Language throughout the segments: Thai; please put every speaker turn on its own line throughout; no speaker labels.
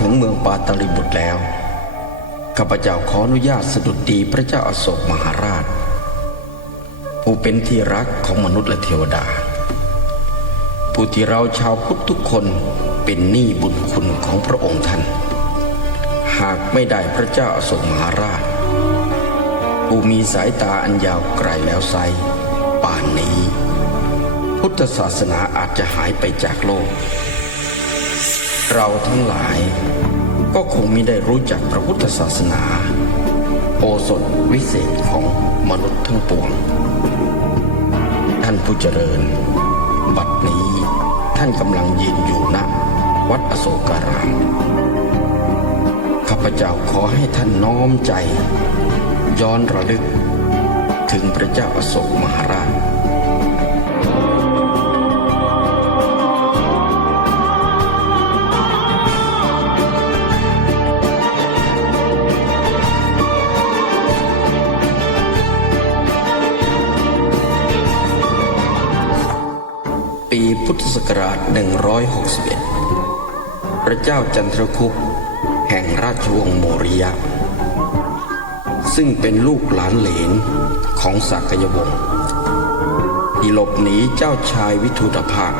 ถึงเมืองปาตาลิบุตรแล้ว ข้าพเจ้าขออนุญาตสดุดดีพระเจ้าอาโศกมหาราช ผู้เป็นที่รักของมนุษย์และเทวดา ผู้ที่เราชาวพุทธทุกคนเป็นหนี้บุญคุณของพระองค์ท่าน หากไม่ได้พระเจ้าอาโศกมหาราช ผู้มีสายตาอันยาวไกลแล้วไซป่านนี้ พุทธศาสนาอาจจะหายไปจากโลก เราทั้งหลาย ก็คงไม่ได้รู้จักพระพุทธศาสนา โอสถวิเศษของมนุษย์ทั้งปวง ท่านผู้เจริญ บัดนี้ท่านกำลังยืนอยู่ณวัดอโศการาม ข้าพเจ้าขอให้ท่านน้อมใจ ย้อนระลึก ถึงพระเจ้าอโศกมหาราช ทธศักราช 161 พระเจ้าจันทรคุปแห่งราชวงศ์โมริยะ ซึ่งเป็นลูกหลานเหลนของสักยวงศ์ที่หลบหนีเจ้าชายวิทูตภาค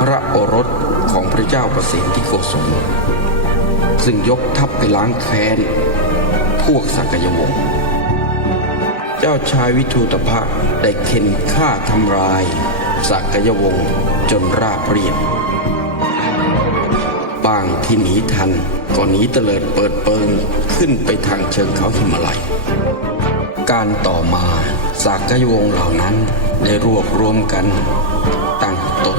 พระโอรสของพระเจ้าประสิทธิโกศลซึ่งยกทัพไปล้างแค้น พวกสักยวงศ์เจ้าชายวิทูตภาคได้เข็นฆ่าทำลาย สักยวงศ์จนราบเรียบบางที่หนีทันก็หนีเตลิดเปิดเปิงขึ้นไปทางเชิงเขาหิมาลัย การต่อมาสากยวงศ์เหล่านั้นได้รวบรวมกันตั้งตน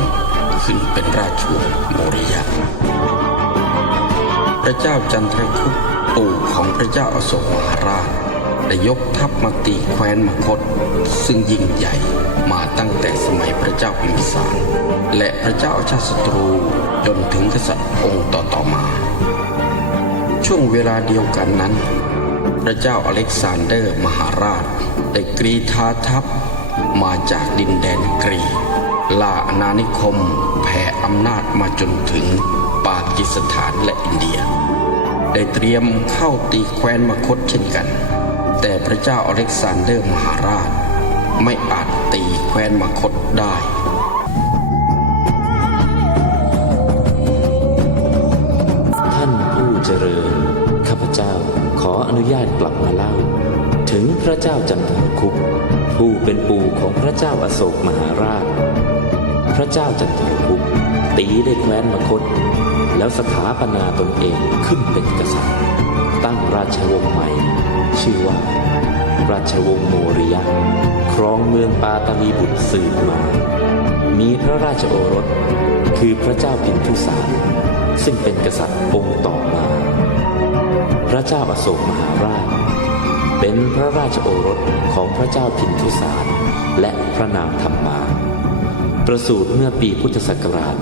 ขึ้นเป็นราชวงศ์โมริยะ พระเจ้าจันทรคุปปู่ของพระเจ้าอโศกมหาราชได้ยกทัพมาตีแคว้นมคต ซึ่งยิ่งใหญ่ มาตั้งแต่สมัยพระเจ้าพิมพิสาร และพระเจ้าอาชาติศัตรูจนถึงกษัตริย์องค์ต่อๆมา ช่วงเวลาเดียวกันนั้น พระเจ้าอเล็กซานเดอร์มหาราชได้กรีธาทัพมาจากดินแดนกรีลาอาณานิคมแผ่อำนาจมาจนถึงปากีสถานและอินเดีย ได้เตรียมเข้าตีแคว้นมคตเช่นกัน แต่พระเจ้าอเล็กซานเดอร์มหาราช ไม่อาจ ว้นมคตได้
ท่านผู้เจริญ ข้าพเจ้าขออนุญาตกลับมาเล่า ถึงพระเจ้าจันทรคุปผู้เป็นปู่ของพระเจ้าอาโศกมหาราช พระเจ้าจันทรคุปตีได้แคว้นมคต แล้วสถาปนาตนเองขึ้นเป็นกษัตริย์ ตั้งราชวงศ์ใหม่ ชื่อว่า ราชวงศ์โมริยะ ครองเมืองปาตาลีบุตรสืบมา มีพระราชโอรส คือพระเจ้าพิมพิสาร ซึ่งเป็นกษัตริย์องค์ต่อมา พระเจ้าอาโศกมหาราช เป็นพระราชโอรสของพระเจ้าพิมพิสาร และพระนางธรรมา ประสูติเมื่อปีพุทธศักราช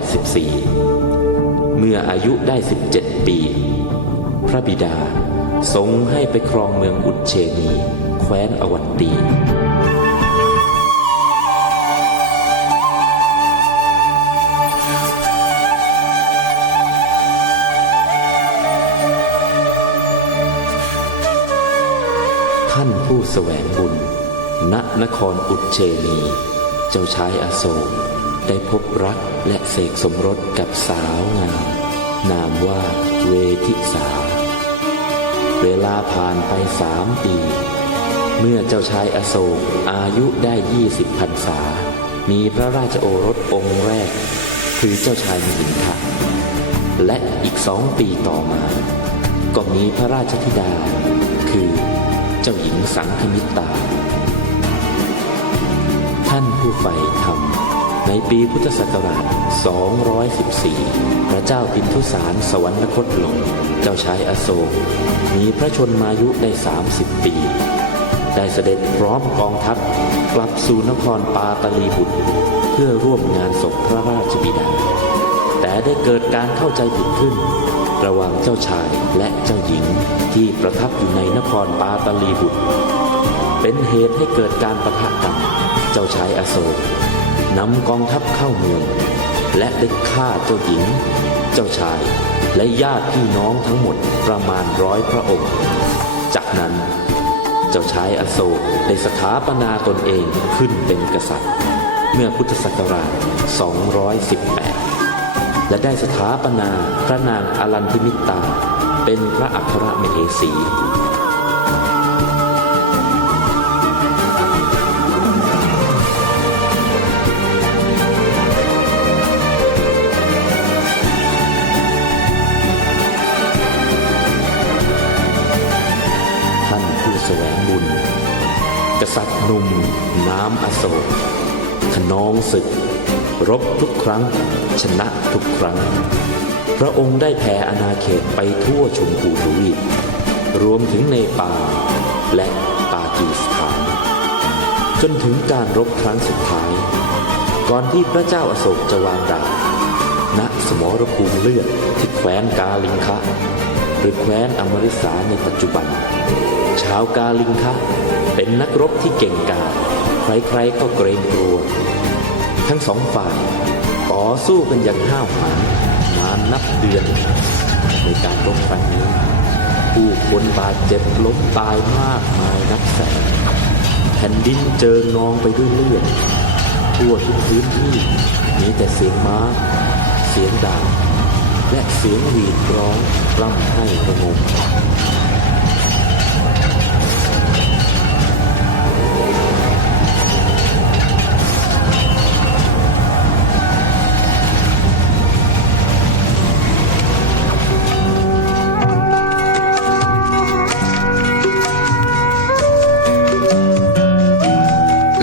184 เมื่ออายุได้ 17 ปี พระบิดา ทรงให้ไปครองเมืองอุจเชนี แคว้นอวัตตีท่านผู้แสวงบุญ ณนครอุจเชนี เจ้าชายอโศกได้พบรักและเสกสมรสกับสาวงาม นามว่าเวทิสา เวลาผ่านไปสามปี เมื่อเจ้าชายอโศกอายุได้ยี่สิบพรรษา มีพระราชโอรสองค์แรก คือเจ้าชายมิินทะและอีกสองปีต่อมา ก็มีพระราชธิดา คือเจ้าหญิงสังคมิตา ท่านผู้ใฝ่ธรรม ปีพุทธศักราช 214 พระเจ้าพินทุสารสวรรคตลง เจ้าชายอโศก มีพระชนมายุได้ 30 ปี ได้เสด็จพร้อมกองทัพกลับสู่นครปาตลีบุตร เพื่อร่วมงานศพพระราชบิดา แต่ได้เกิดการเข้าใจผิดขึ้น ระหว่างเจ้าชายและเจ้าหญิงที่ประทับอยู่ในนครปาตลีบุตร เป็นเหตุให้เกิดการประทะกัน เจ้าชายอโศก นำกองทัพเข้าเมือง และได้ฆ่าเจ้าหญิง เจ้าชาย และญาติพี่น้องทั้งหมดประมาณร้อยพระองค์ จากนั้น เจ้าชายอโศกได้สถาปนาตนเองขึ้นเป็นกษัตริย์ เมื่อพุทธศักราช 218 และได้สถาปนาพระนางอลันทิมิตา เป็นพระอัครมเหสี ษัตริย์หนุ่มน้ำอโศกขนองศึก รบทุกครั้ง ชนะทุกครั้ง พระองค์ได้แผ่อาณาเขตไปทั่วชมพูทวีปรวมถึงเนปาลและปากีสถาน จนถึงการรบครั้งสุดท้าย ก่อนที่พระเจ้าอาโศกจะวางดาบณสมรภูมิเลือดที่แคว้นกาลิงคะหรือแคว้นอมริสาในปัจจุบัน ชาวกาลิงคะ เป็นนักรบที่เก่งกาจใครๆก็เกรงกลัว ทั้งสองฝ่ายต่อสู้กันอย่างห้าวหาญนานนับเดือนในการรบครั้งนี้ผู้คนบาดเจ็บล้มตายมากมายนับแสนแผ่นดินเจอนองไปด้วยเลือดทั่วทุกพื้นที่มีแต่เสียงม้า เสียงดาและเสียงหวีดร้องร่ำไห้ระงม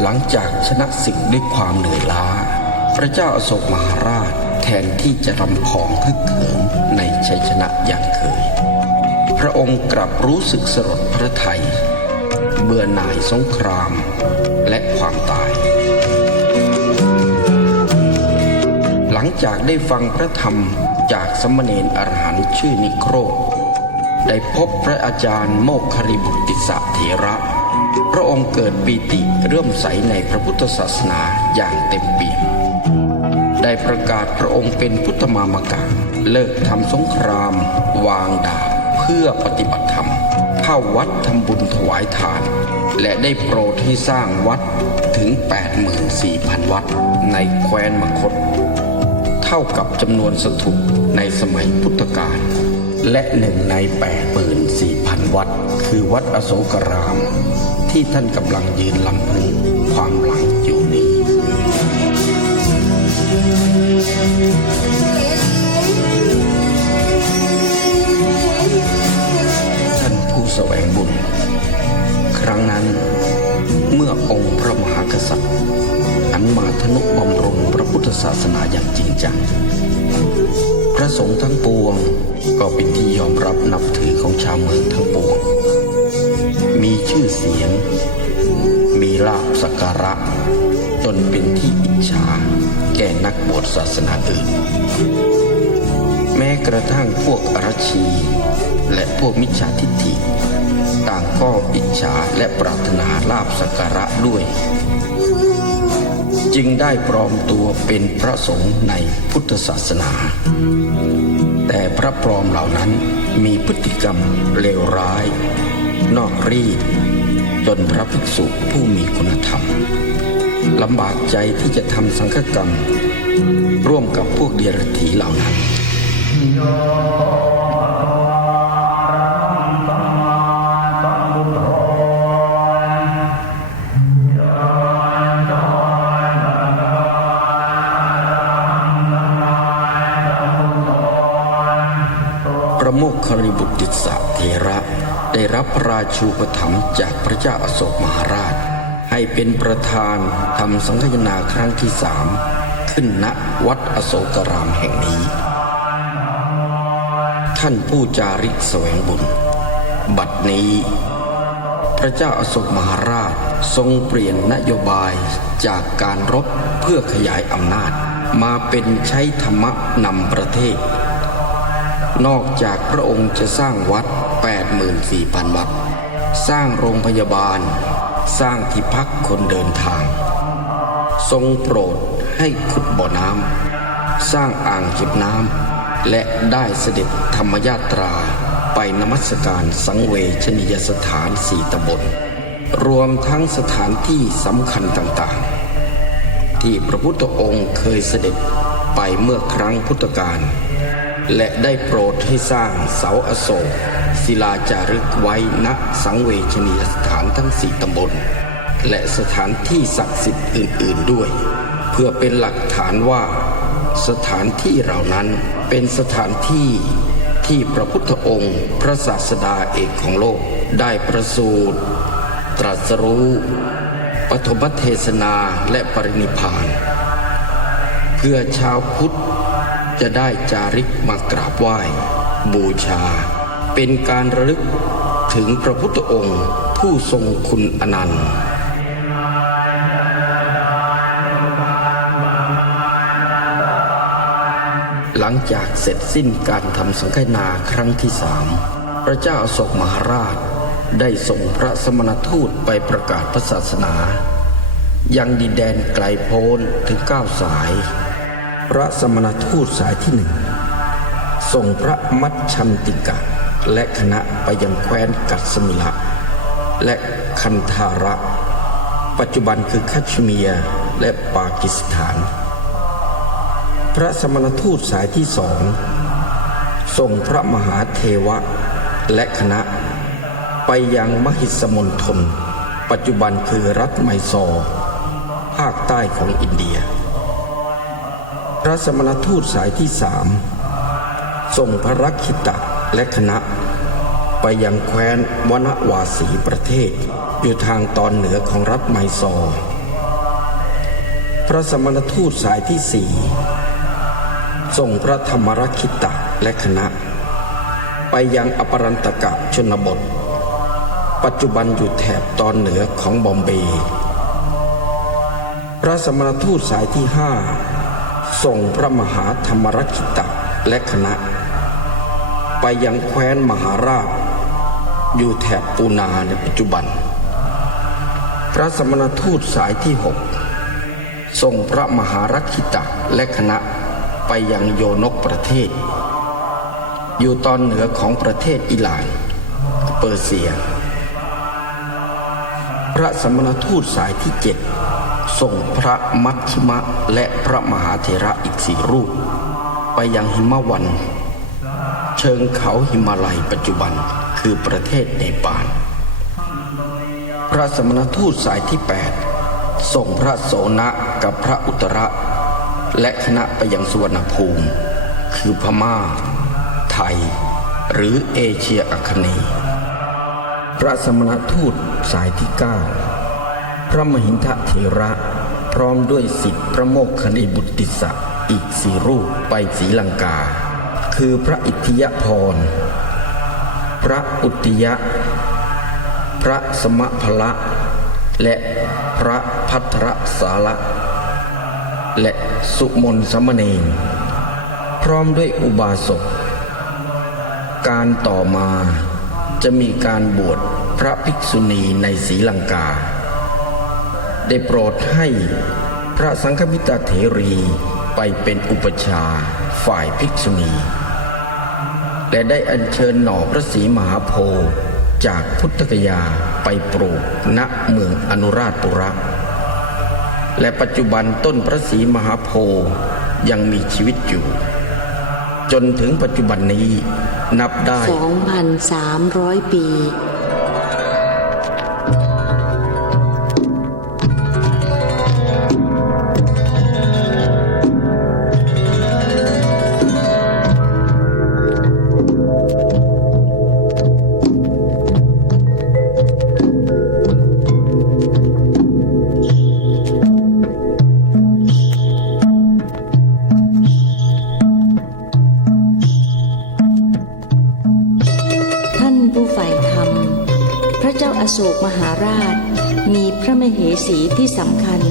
หลังจากชนะศึกด้วยความเหนื่อยล้า พระเจ้าอโศกมหาราชแทนที่จะรำพองฮึกเหิมในชัยชนะอย่างเคย พระองค์กลับรู้สึกสลดพระทัย บื่อหน่ายสงคราม และความตาย หลังจากได้ฟังพระธรรมจากสมณเณรอรหันชื่อนิโครธได้พบพระอาจารย์โมคคริบุติสะเถระ พระองค์เกิดปีติเรื่มใสในพระพุทธศาสนาอย่างเต็มเปี่ยม ได้ประกาศพระองค์เป็นพุทธมามกะเลิกทำสงคราม วางดาบเพื่อปฏิบัติธรรม เข้าวัดทำบุญถวายทาน และได้โปรดให้สร้างวัดถึง 84,000 วัดในแคว้นมคธเท่ากับจำนวนสถูปในสมัยพุทธกาลและหนึ่งใน 84,000 วัด คือวัดอโศการาม ที่ท่านกำลังยืนลำพึงความหลังอยู่นี้ งนั้น เมื่อองค์พระมหากษัตริย์หันมาทนุบำรุงพระพุทธศาสนาอย่างจริงจังพระสงฆ์ทั้งปวงก็เป็นที่ยอมรับนับถือของชาวเมืองทั้งปวง มีชื่อเสียง มีลาบสักการะ จนเป็นที่อิจฉาแก่นักบวชศาสนาอื่น แม้กระทั่งพวกอรชี และพวกมิจฉาทิฏฐิางก็อิจฉาและปรารถนาลาบสักการะด้วย จึงได้ปลอมตัวเป็นพระสงฆ์ในพุทธศาสนา แต่พระปลอมเหล่านั้นมีพฤติกรรมเลวร้าย นอกรีดจนพระภิกษุผู้มีคุณธรรมลำบากใจที่จะทำสังฆกรรม ร่วมกับพวกเดียรถีเหล่านั้น คริตสะเทระได้รับพระราชูปถัมภ์จากพระเจ้าอโศกมหาราช ให้เป็นประธานทำสังฆนาครั้งที่สามขึ้นณวัดอโศการามแห่งนี้ ท่านผู้จาริกแสวงบุญ บัดนี้ พระเจ้าอโศกมหาราชทรงเปลี่ยนนโยบายจากการรบเพื่อขยายอำนาจ มาเป็นใช้ธรรมะนำประเทศ นอกจากพระองค์จะสร้างวัด 84,000 วัด สร้างโรงพยาบาล สร้างที่พักคนเดินทาง ทรงโปรดให้ขุดบ่อน้ำ สร้างอ่างเก็บน้ำ และได้เสด็จธรรมยาตราไปนมัสการสังเวชนียสถานสี่ตำบล รวมทั้งสถานที่สำคัญต่างๆ ที่พระพุทธองค์เคยเสด็จไปเมื่อครั้งพุทธกาล และได้โปรดให้สร้างเสาอโศกศิลาจารึกไว้ณสังเวชนียสถานทั้งสี่ตำบล และสถานที่ศักดิ์สิทธิ์อื่น ๆด้วย เพื่อเป็นหลักฐานว่า สถานที่เหล่านั้นเป็นสถานที่ที่พระพุทธองค์พระศาสดาเอกของโลกได้ประสูติตรัสรู้ปฐมเทศนาและปรินิพาน เพื่อชาวพุทธ จะได้จาริกมากราบไหว้ บูชา เป็นการระลึกถึงพระพุทธองค์ผู้ทรงคุณอนันต์หลังจากเสร็จสิ้นการทำสังฆนาครั้งที่สามพระเจ้าอโศกมหาราชได้ส่งพระสมณทูตไปประกาศพระศาสนา ยังดินแดนไกลโพ้นถึงเก้าสาย พระสมณทูตสายที่หนึ่งส่งพระมัชชันติกะ และคณะไปยังแคว้นกัตสมิละ และคันธาระ ปัจจุบันคือคัชเมียร์และปากีสถาน พระสมณทูตสายที่สองส่งพระมหาเทวะ และคณะ ไปยังมหิสมณฑลปัจจุบันคือรัฐไมซอร์ภาคใต้ของอินเดีย พระสมณทูตสายที่สามส่งพระรักขิตะและคณะ ไปยังแคว้นวนวาสีประเทศ อยู่ทางตอนเหนือของรัฐไมซอร์พระสมณทูตสายที่สี่ส่งพระธรรมรักขิตะและคณะ ไปยังอปรันตกะชนบท ปัจจุบันอยู่แถบตอนเหนือของบอมเบย์พระสมณทูตสายที่ห้า ส่งพระมหาธรรมรักขิตะและคณะ ไปยังแคว้นมหาราช อยู่แถบปูนาในปัจจุบัน พระสมณทูตสายที่หกส่งพระมหารักขิตะและคณะไปยังโยนกประเทศ อยู่ตอนเหนือของประเทศอิหร่านเปอร์เซีย พระสมณทูตสายที่เจ็ด ส่งพระมัชชิมะและพระมหาเถระอีกสี่รูป ไปยังหิมวัน เชิงเขาหิมาลัยปัจจุบันคือประเทศเนปาลพระสมณทูตสายที่ 8 ส่งพระโสนะกับพระอุตระ และคณะไปยังสุวรรณภูมิ คือพม่า ไทย หรือเอเชียอัคเนย์พระสมณทูตสายที่ 9 พระมหินทเถระ พร้อมด้วยสิทธิพระโมคคัลลิบุตติสะอีกสี่รูปไปศรีลังกา คือพระอิทธิยพร พระอุติยะ พระสมพละ และพระพัทรสาระและสุมนสมเนนพร้อมด้วยอุบาสก การต่อมาจะมีการบวชพระภิกษุณีในศรีลังกา ได้โปรดให้พระสังฆมิตรเถรีไปเป็นอุปชาฝ่ายภิกษุณี และได้อัญเชิญหน่อพระศรีมหาโพธิ์จากพุทธกยาไปปลูกณเมืองอนุราชปุระ และปัจจุบันต้นพระศรีมหาโพธิ์ยังมีชีวิตอยู่ จนถึงปัจจุบันนี้นับได้
2,300 ปี ระเจ้าอาโศกมหาราช มีพระมเหสีที่สำคัญ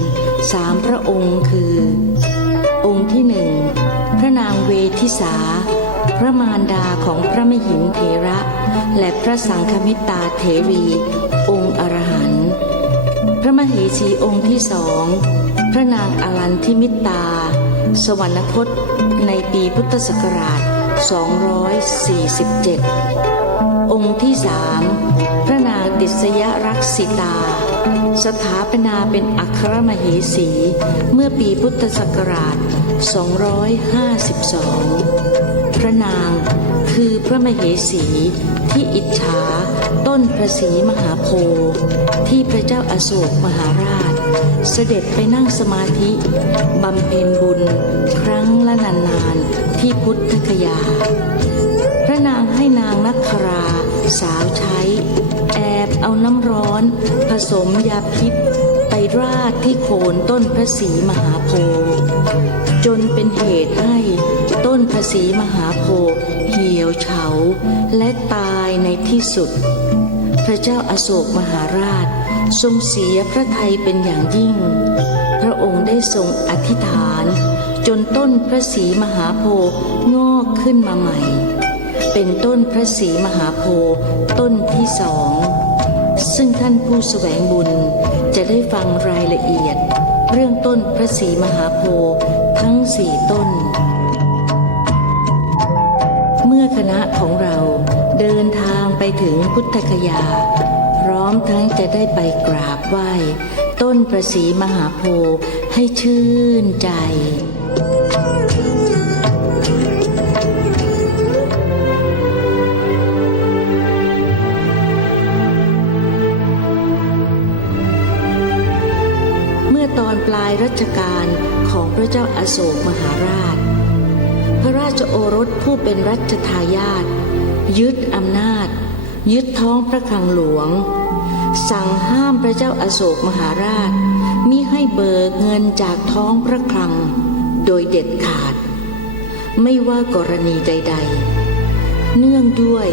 สามพระองค์คือ องค์ที่หนึ่งพระนางเวทิสา พระมารดาของพระมหินเถระ และพระสังฆมิตาเถรี องค์อรหันต์พระมเหสีองค์ที่สองพระนางอลันทิมิตา สวรรคตในปีพุทธศักราช 247 องค์ที่สามพระนางติสยรักษิตา สถาปนาเป็นอัครมเหสี เมื่อปีพุทธศักราช 252 พระนางคือพระมเหสีที่อิจฉาต้นพระศรีมหาโพธิ์ที่พระเจ้าอาโศกมหาราช เสด็จไปนั่งสมาธิบำเพ็ญบุญครั้งละนานๆที่พุทธคยา พระนางให้นางนักครา สาวใช้ แอบเอาน้ำร้อน ผสมยาพิษ ไปราดที่โคนต้นพระศรีมหาโพธิ์จนเป็นเหตุให้ต้นพระศรีมหาโพธิ์เหี่ยวเฉาและตายในที่สุด พระเจ้าอาโศกมหาราช ทรงเสียพระทัยเป็นอย่างยิ่ง พระองค์ได้ทรงอธิษฐาน จนต้นพระศรีมหาโพธิ์งอกขึ้นมาใหม่ เป็นต้นพระศรีมหาโพธิ์ต้นที่สอง ซึ่งท่านผู้แสวงบุญจะได้ฟังรายละเอียด เรื่องต้นพระศรีมหาโพธิ์ทั้งสี่ต้น เมื่อคณะของเราเดินทางไปถึงพุทธคยา พร้อมทั้งจะได้ไปกราบไหว้ ต้นประสีมหาโพธิ์ให้ชื่นใจ ลายรัชกาลของพระเจ้าอาโศกมหาราช พระราชโอรสผู้เป็นรัชทายาทยึดอำนาจ ยึดท้องพระคลังหลวง สั่งห้ามพระเจ้าอาโศกมหาราชมิให้เบิกเงินจากท้องพระคลัง โดยเด็ดขาด ไม่ว่ากรณีใด ๆ เนื่องด้วย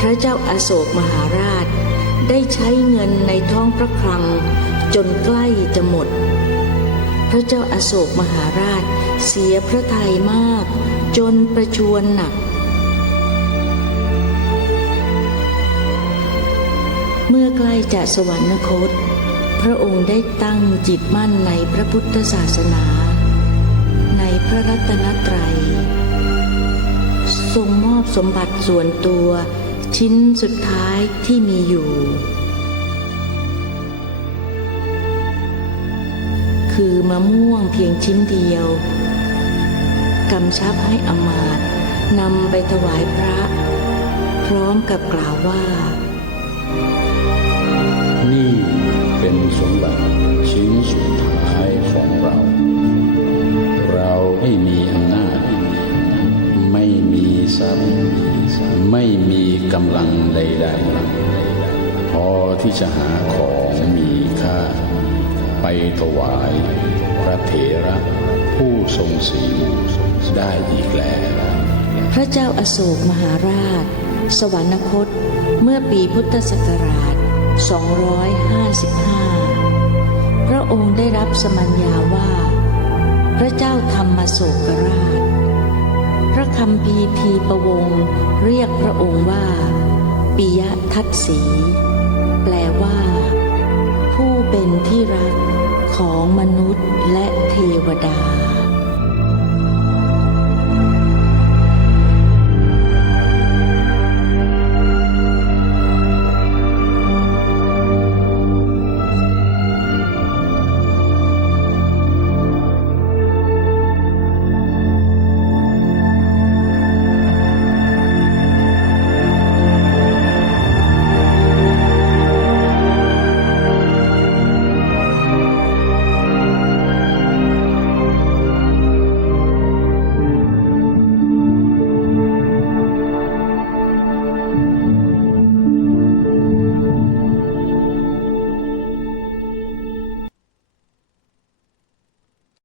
พระเจ้าอาโศกมหาราช ได้ใช้เงินในท้องพระคลังจนใกล้จะหมด พระเจ้าอาโศกมหาราช เสียพระทัยมาก จนประชวรหนัก เมื่อใกล้จะสวรรคต พระองค์ได้ตั้งจิตมั่นในพระพุทธศาสนา ในพระรัตนตรัย ทรงมอบสมบัติส่วนตัวชิ้นสุดท้ายที่มีอยู่ มะม่วงเพียงชิ้นเดียวกำชับให้อมาตนำไปถวายพระ พร้อมกับกล่าวว่า
นี่เป็นสมบัติชิ้นสุดท้ายของเรา เราไม่มีอำนาจ ไม่มีทรัพย์ไม่มีกำลังใดๆพอที่จะหาของมีค่า ไปถวาย พระเถระผู้ทรงศีลได้อีกแล้ว
พระเจ้าอาโศกมหาราช สวรรคตเมื่อปีพุทธศักราช 255 พระองค์ได้รับสมัญญาว่า พระเจ้าธรรมโศกราช พระคำพีร์ทีประวงเรียกพระองค์ว่า ปิยทัตสี แปลว่า ผู้เป็นที่รัก ของมนุษย์และเทวดา